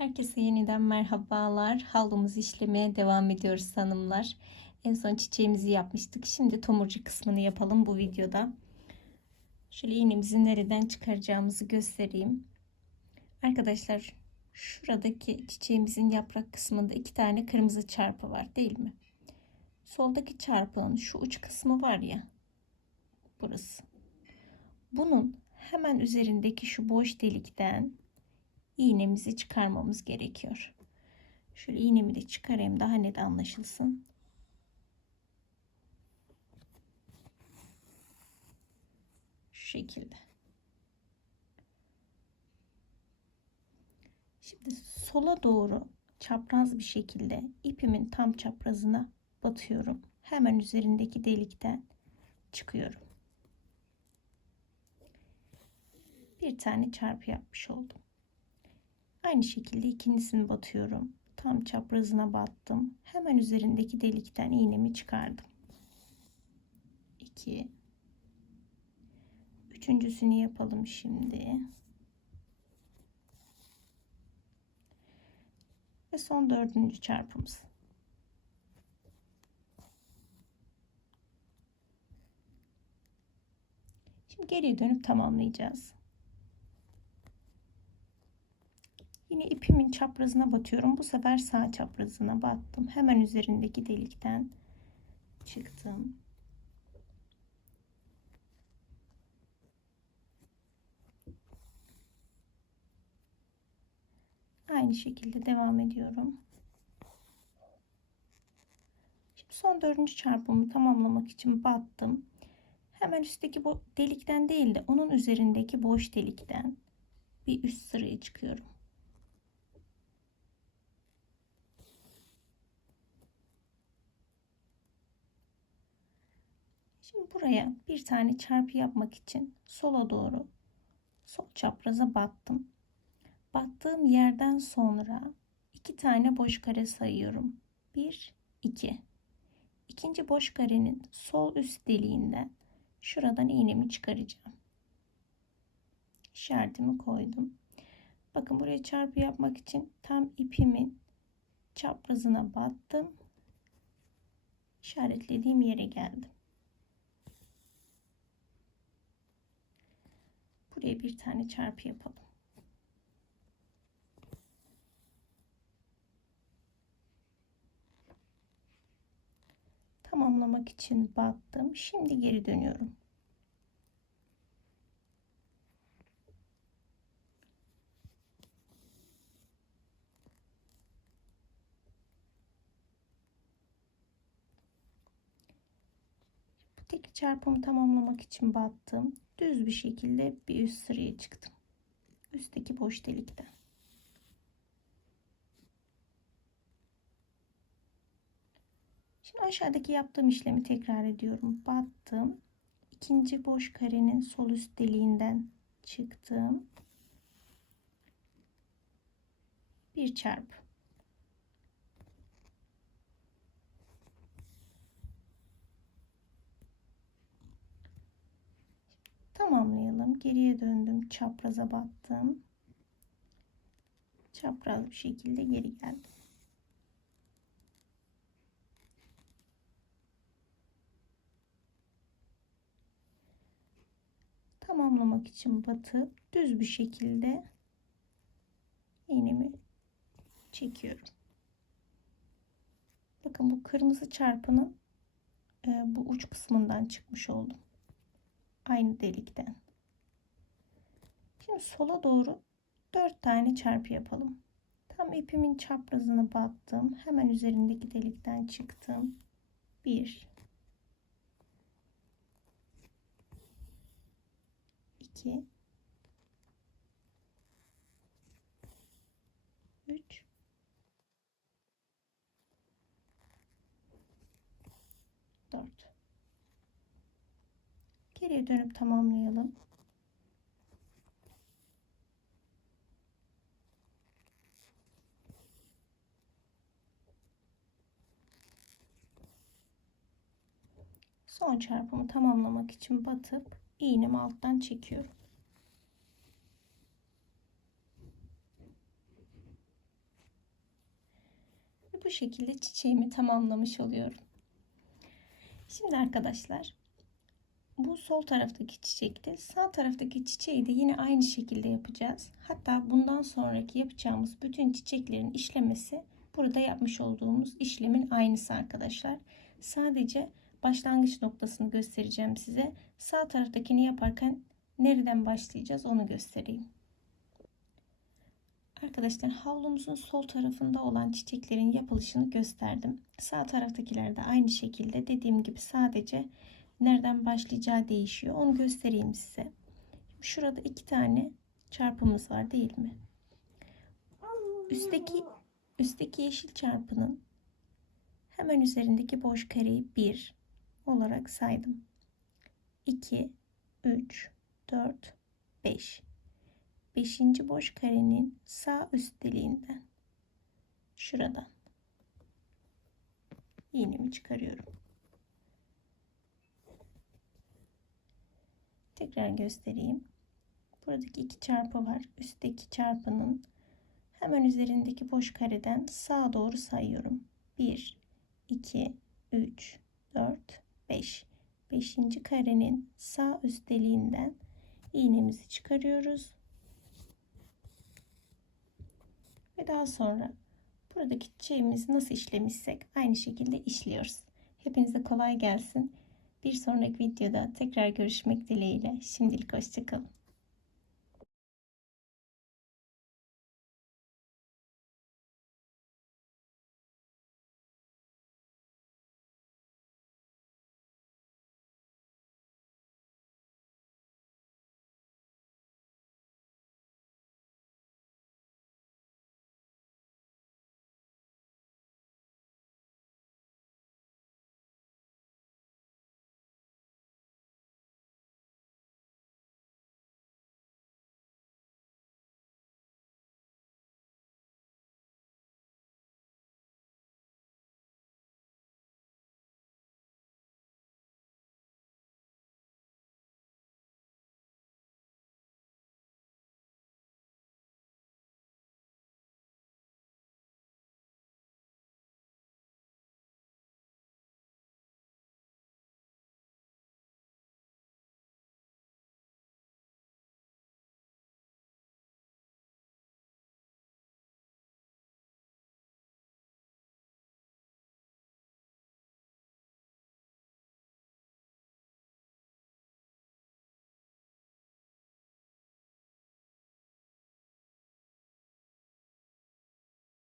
Herkese yeniden merhabalar. Havlumuzu işlemeye devam ediyoruz hanımlar. En son çiçeğimizi yapmıştık. Şimdi tomurcu kısmını yapalım bu videoda. Şöyle iğnemizi nereden çıkaracağımızı göstereyim. Arkadaşlar şuradaki çiçeğimizin yaprak kısmında iki tane kırmızı çarpı var değil mi? Soldaki çarpının şu uç kısmı var ya. Burası. Bunun hemen üzerindeki şu boş delikten iğnemizi çıkarmamız gerekiyor. Şöyle iğnemi de çıkarayım daha net anlaşılsın. Şu şekilde. Şimdi sola doğru çapraz bir şekilde ipimin tam çaprazına batıyorum. Hemen üzerindeki delikten çıkıyorum. Bir tane çarpı yapmış oldum. Aynı şekilde ikincisini batıyorum. Tam çaprazına battım. Hemen üzerindeki delikten iğnemi çıkardım. 2 Üçüncüsünü yapalım şimdi. Ve son dördüncü çarpımız. Şimdi geriye dönüp tamamlayacağız. Yine ipimin çaprazına batıyorum. Bu sefer sağ çaprazına battım. Hemen üzerindeki delikten çıktım. Aynı şekilde devam ediyorum. Şimdi son dördüncü çarpımı tamamlamak için battım. Hemen üstteki bu delikten değil de onun üzerindeki boş delikten bir üst sıraya çıkıyorum. Şimdi buraya bir tane çarpı yapmak için sola doğru sol çapraza battım. Battığım yerden sonra iki tane boş kare sayıyorum. Bir, iki. İkinci boş karenin sol üst deliğinden şuradan iğnemi çıkaracağım. İşaretimi koydum. Bakın buraya çarpı yapmak için tam ipimin çaprazına battım. İşaretlediğim yere geldim. Buraya bir tane çarpı yapalım. Tamamlamak için battım. Şimdi geri dönüyorum. Tek çarpımı tamamlamak için battım. Düz bir şekilde bir üst sıraya çıktım. Üstteki boş delikten. Şimdi aşağıdaki yaptığım işlemi tekrar ediyorum. Battım. İkinci boş karenin sol üst deliğinden çıktım. Bir çarpı. Tamamlayalım. Geriye döndüm. Çapraza battım. Çapraz bir şekilde geri geldim. Tamamlamak için batıp düz bir şekilde iğnemi çekiyorum. Bakın bu kırmızı çarpının e, bu uç kısmından çıkmış oldum aynı delikten. Şimdi sola doğru 4 tane çarpı yapalım. Tam ipimin çaprazına battım. Hemen üzerindeki delikten çıktım. 1 2 3 4 Geriye dönüp tamamlayalım. Son çarpımı tamamlamak için batıp iğnemi alttan çekiyorum. Ve bu şekilde çiçeğimi tamamlamış oluyorum. Şimdi arkadaşlar bu sol taraftaki çiçekti. Sağ taraftaki çiçeği de yine aynı şekilde yapacağız. Hatta bundan sonraki yapacağımız bütün çiçeklerin işlemesi burada yapmış olduğumuz işlemin aynısı arkadaşlar. Sadece başlangıç noktasını göstereceğim size. Sağ taraftakini yaparken nereden başlayacağız onu göstereyim. Arkadaşlar havlumuzun sol tarafında olan çiçeklerin yapılışını gösterdim. Sağ taraftakiler de aynı şekilde dediğim gibi sadece nereden başlayacağı değişiyor. Onu göstereyim size. Şurada iki tane çarpımız var değil mi? Üstteki üstteki yeşil çarpının hemen üzerindeki boş kareyi 1 olarak saydım. 2 3 4 5 5. boş karenin sağ üst deliğinden şuradan iğnemi çıkarıyorum. Tekrar göstereyim. Buradaki iki çarpı var. Üstteki çarpının hemen üzerindeki boş kareden sağa doğru sayıyorum. 1 2 3 4 5 5. karenin sağ üst deliğinden iğnemizi çıkarıyoruz. Ve daha sonra buradaki çiçeğimizi nasıl işlemişsek aynı şekilde işliyoruz. Hepinize kolay gelsin. Bir sonraki videoda tekrar görüşmek dileğiyle. Şimdilik hoşçakalın.